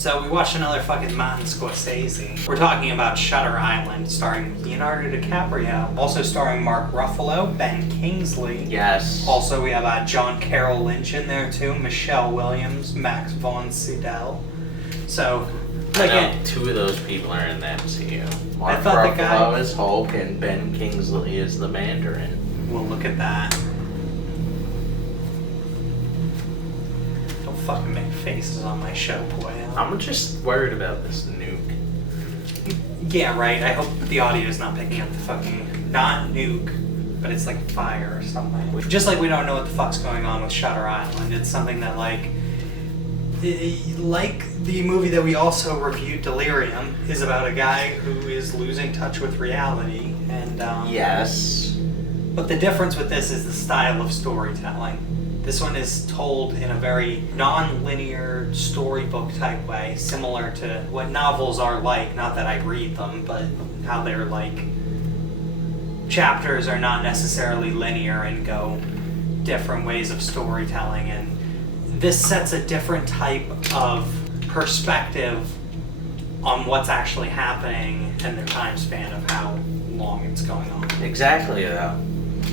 So we watched another fucking Martin Scorsese. We're talking about Shutter Island, starring Leonardo DiCaprio. Also starring Mark Ruffalo, Ben Kingsley. Yes. Also we have John Carroll Lynch in there too, Michelle Williams, Max von Sydow. So, again, two of those people are in the MCU. Mark thought the Ruffalo guy- is Hulk and Ben Kingsley is the Mandarin. we'll look at that. Don't fucking make faces on my show, boy. I'm just worried about this nuke. Yeah, right. I hope the audio is not picking up the fucking, not nuke, but it's like fire or something. Just like we don't know what the fuck's going on with Shutter Island. It's something that like the movie that we also reviewed, Delirium, is about a guy who is losing touch with reality. And Yes. but the difference with this is the style of storytelling. This one is told in a very non-linear storybook type way, similar to what novels are like. Not that I read them, but how they're like, chapters are not necessarily linear and go different ways of storytelling. And this sets a different type of perspective on what's actually happening and the time span of how long it's going on. Exactly, though.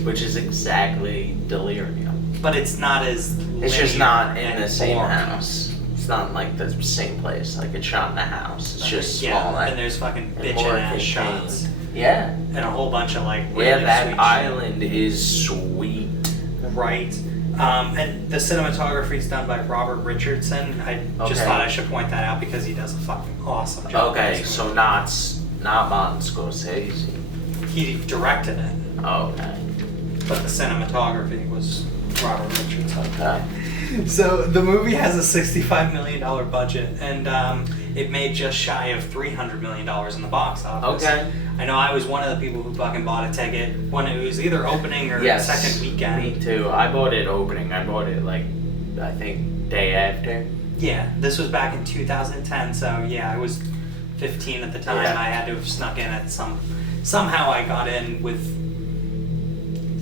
Which is exactly Delirium. But it's not as It's just linear not in and the same boring. house. It's not like the same place. Like it's shot in a house. It's just small. Yeah, and there's fucking and bitchin' more ass contained. shots. Yeah. And a whole bunch of like really Yeah, that sweet island is sweet. shit. Right. And the cinematography is done by Robert Richardson. I just Okay. thought I should point that out because he does a fucking awesome job. in Okay, this so movie. not Martin Scorsese. He directed it, Okay. but the cinematography was Robert Richardson. Okay. So the movie has a $65 million budget, and it made just shy of $300 million in the box office. Okay. I know I was one of the people who fucking bought a ticket when it was either opening or Yes. second weekend. Me too. I bought it opening. I bought it like, I think, day after. Yeah, this was back in 2010, so yeah, I was 15 at the time. Yeah. I had to have snuck in at somehow I got in with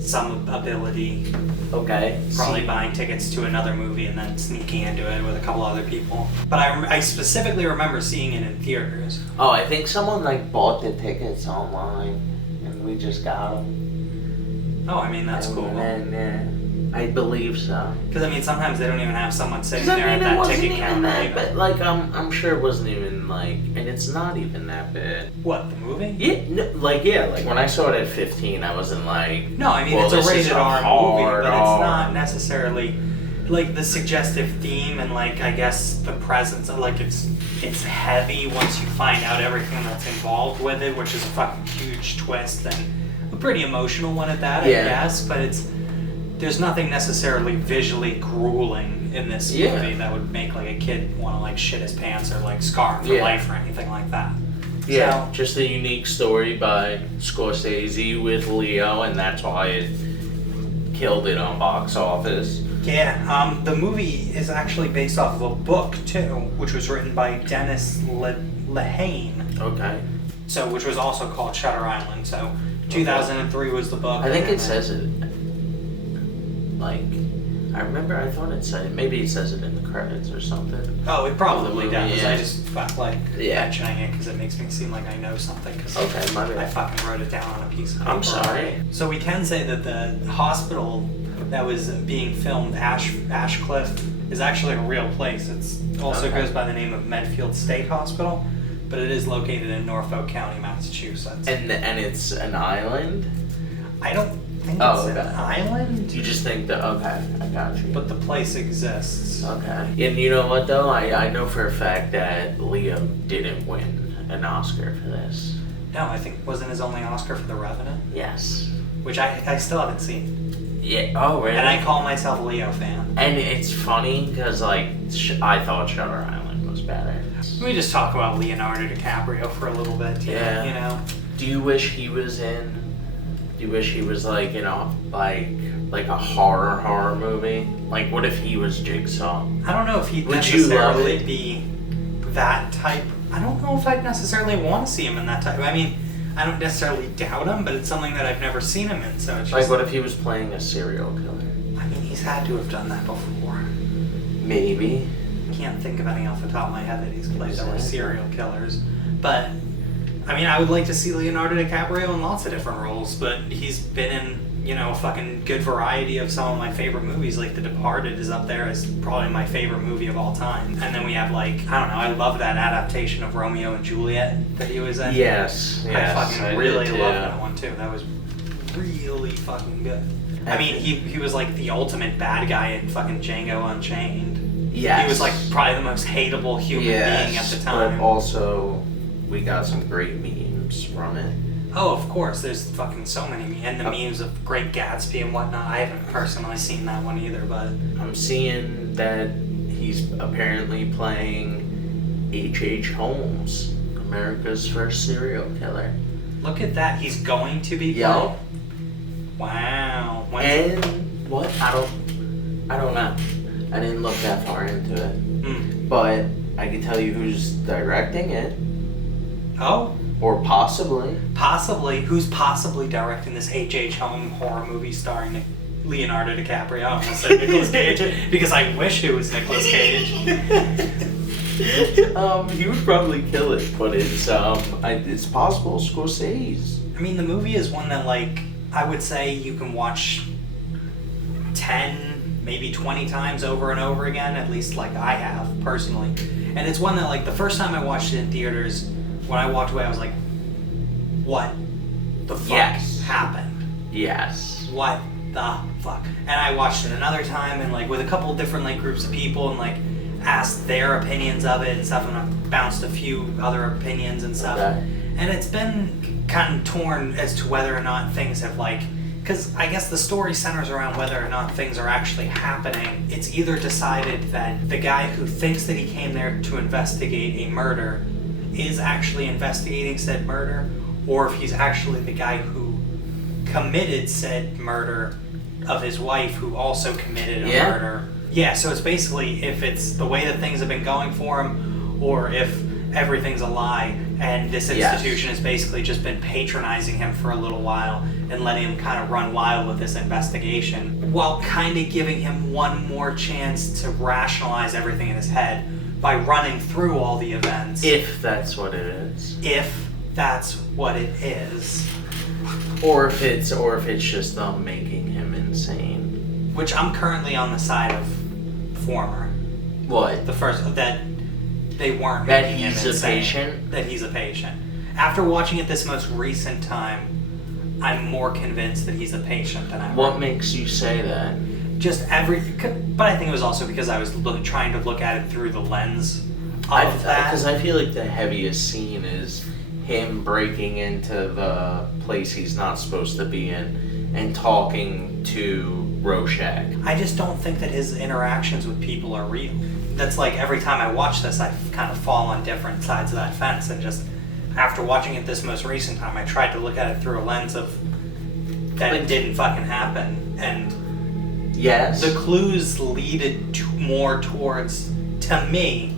some ability, Okay. probably See, buying tickets to another movie and then sneaking into it with a couple other people. But I specifically remember seeing it in theaters. Oh, I think someone like bought the tickets online, and we just got them. Oh, I mean, that's cool. And then, I believe so. Because I mean, sometimes they don't even have someone sitting 'Cause, there I at mean, it that wasn't ticket even counter. that bad. Like, I'm sure it wasn't even like, and it's not even that bad. What, the movie? Yeah, no, like when I saw it at 15, I wasn't like, No, I mean, well, it's a this is rated R movie, hard but it's R. not necessarily like the suggestive theme and like I guess the presence of like it's heavy once you find out everything that's involved with it, which is a fucking huge twist and a pretty emotional one at that, I Yeah. guess. But there's nothing necessarily visually grueling in this movie Yeah. that would make like a kid want to like shit his pants or like scar him for Yeah. life or anything like that. Yeah, So, just a unique story by Scorsese with Leo, and that's why it killed it on box office. yeah, the movie is actually based off of a book too, which was written by Dennis Lehane, Okay. so which was also called Shutter Island. So 2003 was the book. I think and it says it. Like, I remember I thought it said, maybe it says it in the credits or something. Oh, it probably the does. movie, yeah. I just felt like Yeah. mentioning it because it makes me seem like I know something. Cause Okay, my I bad. fucking wrote it down on a piece of paper. I'm sorry. already. So we can say that the hospital that was being filmed, Ashcliffe, is actually a real place. It's also Okay. goes by the name of Medfield State Hospital, but it is located in Norfolk County, Massachusetts. And it's an island? I don't think Oh, it's an okay. island, You just think that, okay, I got you. but the place exists. Okay. And you know what though? I know for a fact that Leo didn't win an Oscar for this. No, I think wasn't his only Oscar for The Revenant, Yes. which I still haven't seen. Yeah. Oh, really? And I call myself a Leo fan. And it's funny because like I thought Shutter Island was better. Let me just talk about Leonardo DiCaprio for a little bit. Yeah. You know. Do you wish he was in? Do you wish he was like like a horror movie? Like what if he was Jigsaw? I don't know if he'd Would you love necessarily it? be that type. I don't know if I'd necessarily want to see him in that type. I mean, I don't necessarily doubt him, but it's something that I've never seen him in. So it's Like just. what if he was playing a serial killer? I mean, he's had to have done that before. Maybe. can't think of any off the top of my head that he's played that were serial killers. But I mean, I would like to see Leonardo DiCaprio in lots of different roles, but he's been in, you know, a fucking good variety of some of my favorite movies. Like The Departed is up there as probably my favorite movie of all time. And then we have, like, I don't know, I love that adaptation of Romeo and Juliet that he was in. Yes. I fucking really love that one too. That was really fucking good. I mean, he was like the ultimate bad guy in fucking Django Unchained. Yes. He was like probably the most hateable human being at the time. But also, we got some great memes from it. Oh, of course. There's fucking so many. And the memes of Great Gatsby and whatnot. I haven't personally seen that one either, but... I'm seeing that he's apparently playing H.H. Holmes, America's first serial killer. Look at that. He's going to be Yup. Wow. And what? I don't know. I didn't look that far into it. But I can tell you who's directing it. Oh? Or possibly. Possibly. Who's possibly directing this H.H. Holmes horror movie starring Leonardo DiCaprio? I almost said Nicolas Cage because I wish it was Nicolas Cage. He would probably kill it, but it's possible Scorsese. I mean, the movie is one that, like, I would say you can watch 10, maybe 20 times over and over again, at least like I have, personally. And it's one that, like, the first time I watched it in theaters, when I walked away, I was like, what the fuck happened? Yes. What the fuck? And I watched it another time, and, like, with a couple of different, like, groups of people, and, like, asked their opinions of it and stuff, and I bounced a few other opinions and stuff. Okay. And it's been kind of torn as to whether or not things have, like, because I guess the story centers around whether or not things are actually happening. It's either decided that the guy who thinks that he came there to investigate a murder is actually investigating said murder, or if he's actually the guy who committed said murder of his wife who also committed a murder. Yeah, so it's basically if it's the way that things have been going for him, or if everything's a lie and this institution has basically just been patronizing him for a little while and letting him kind of run wild with this investigation while kind of giving him one more chance to rationalize everything in his head by running through all the events. If that's what it is. If that's what it is. Or if it's just them making him insane. Which I'm currently on the side of former. What? The first, that they weren't that making he's him insane. A patient? That he's a patient. After watching it this most recent time, I'm more convinced that he's a patient than ever. What makes you say that? Just but I think it was also because I was trying to look at it through the lens of that. Because I feel like the heaviest scene is him breaking into the place he's not supposed to be in and talking to Rorschach. I just don't think that his interactions with people are real. That's like every time I watch this, I kind of fall on different sides of that fence, and just after watching it this most recent time, I tried to look at it through a lens of that it didn't fucking happen, and the clues lead more towards, to me,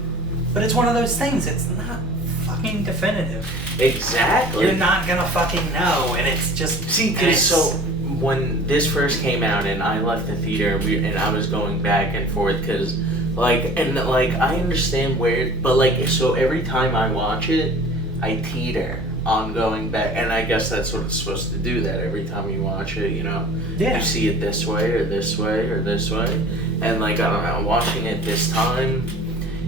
but it's one of those things, it's not fucking definitive. Exactly. You're not gonna fucking know, and it's just... See, because so when this first came out and I left the theater and I was going back and forth because I understand where, but like, so every time I watch it, I teeter on going back, and I guess that's what it's supposed to do, that every time you watch it, you know, you see it this way or this way or this way, and like, I don't know, watching it this time,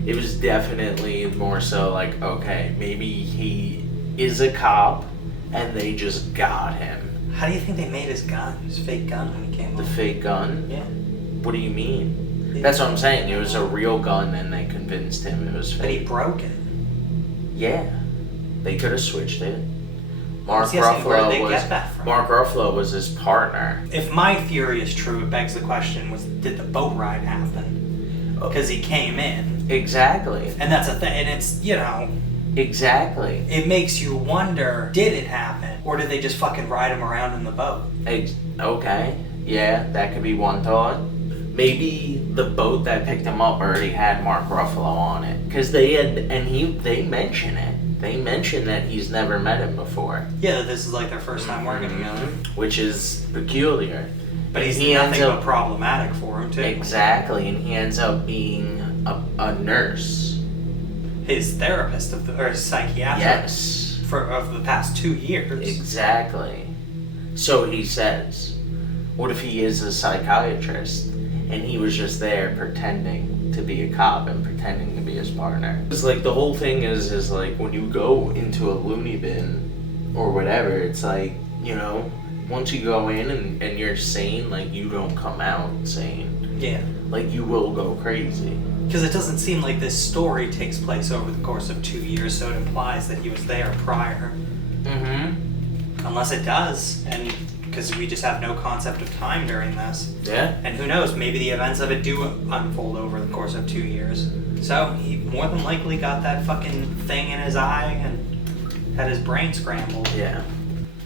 it was definitely more so like, okay, maybe he is a cop and they just got him. How do you think they made his gun? His fake gun when he came The home? fake gun? Yeah. What do you mean? That's what I'm saying. It was a real gun and they convinced him it was fake. But he broke it. Yeah. They could have switched it. Mark Ruffalo was his partner. If my theory is true, it begs the question, did the boat ride happen? Because he came in. Exactly. And that's a thing, and it's, you know... Exactly. It makes you wonder, did it happen? Or did they just fucking ride him around in the boat? Okay. Yeah, that could be one thought. Maybe the boat that picked him up already had Mark Ruffalo on it. Because they mention it. They mention that he's never met him before. Yeah, this is like their first time working together. Which is peculiar. But he nothing but problematic for him, too. Exactly, and he ends up being a nurse. His therapist or psychiatrist. Yes. Of the past 2 years. Exactly. So he says, what if he is a psychiatrist and he was just there pretending to be a cop and pretending to be his partner? It's like the whole thing is like when you go into a loony bin or whatever, it's like, you know, once you go in and you're sane, like you don't come out sane. Yeah. Like you will go crazy. Because it doesn't seem like this story takes place over the course of 2 years, so it implies that he was there prior. Mm-hmm. Unless it does, and because we just have no concept of time during this. Yeah. And who knows, maybe the events of it do unfold over the course of 2 years. So he more than likely got that fucking thing in his eye and had his brain scrambled. Yeah.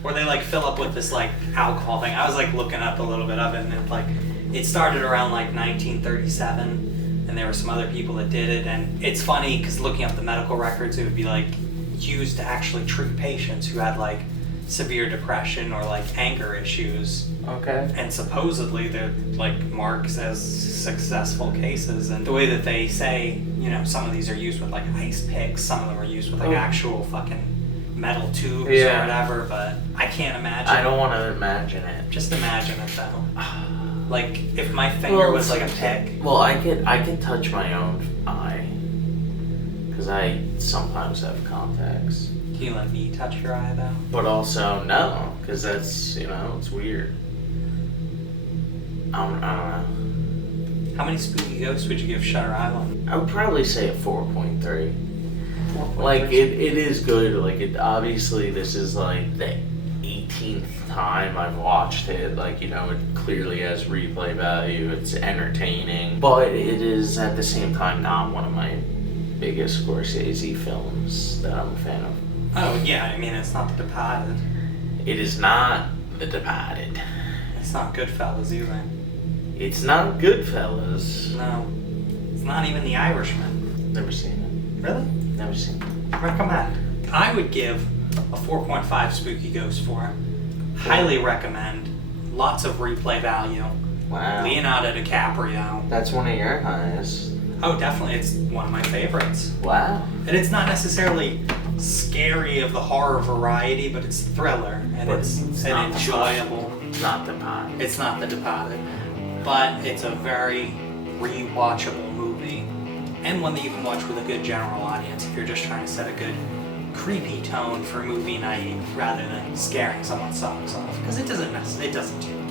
Or they like fill up with this like alcohol thing. I was like looking up a little bit of it, and it started around like 1937. And there were some other people that did it, and it's funny because looking up the medical records, it would be like used to actually treat patients who had like severe depression or like anger issues. Okay. And supposedly they're like marked as successful cases. And the way that they say, you know, some of these are used with like ice picks, some of them are used with like actual fucking metal tubes or whatever. But I can't imagine. I don't want to imagine it. Just imagine it though. Like if my finger was like a pick. Well, I can touch my own eye because I sometimes have contacts. Can you let me touch your eye though? But also no, because that's, you know, it's weird. I don't know. How many spooky ghosts would you give Shutter Island? I would probably say a 4.3. 4.3. Like it is good. Like it obviously this is like the 18th time I've watched it. Like, you know, it clearly has replay value. It's entertaining, but it is at the same time not one of my biggest Scorsese films that I'm a fan of. Oh yeah, I mean it's not The Departed. It is not The Departed. It's not Goodfellas either. It's not Goodfellas. No. It's not even The Irishman. Never seen it. Really? Never seen it. Recommend. I would give a 4.5 spooky ghost for it. Highly recommend. Lots of replay value. Wow. Leonardo DiCaprio. That's one of your highest. Oh, definitely. It's one of my favorites. Wow. And it's not necessarily scary of the horror variety, but it's thriller. And But it's it's an not enjoyable. It's not Departed. It's not The Departed. But it's a very rewatchable movie. And one that you can watch with a good general audience if you're just trying to set a good creepy tone for movie night rather than scaring someone's socks off. Because it doesn't do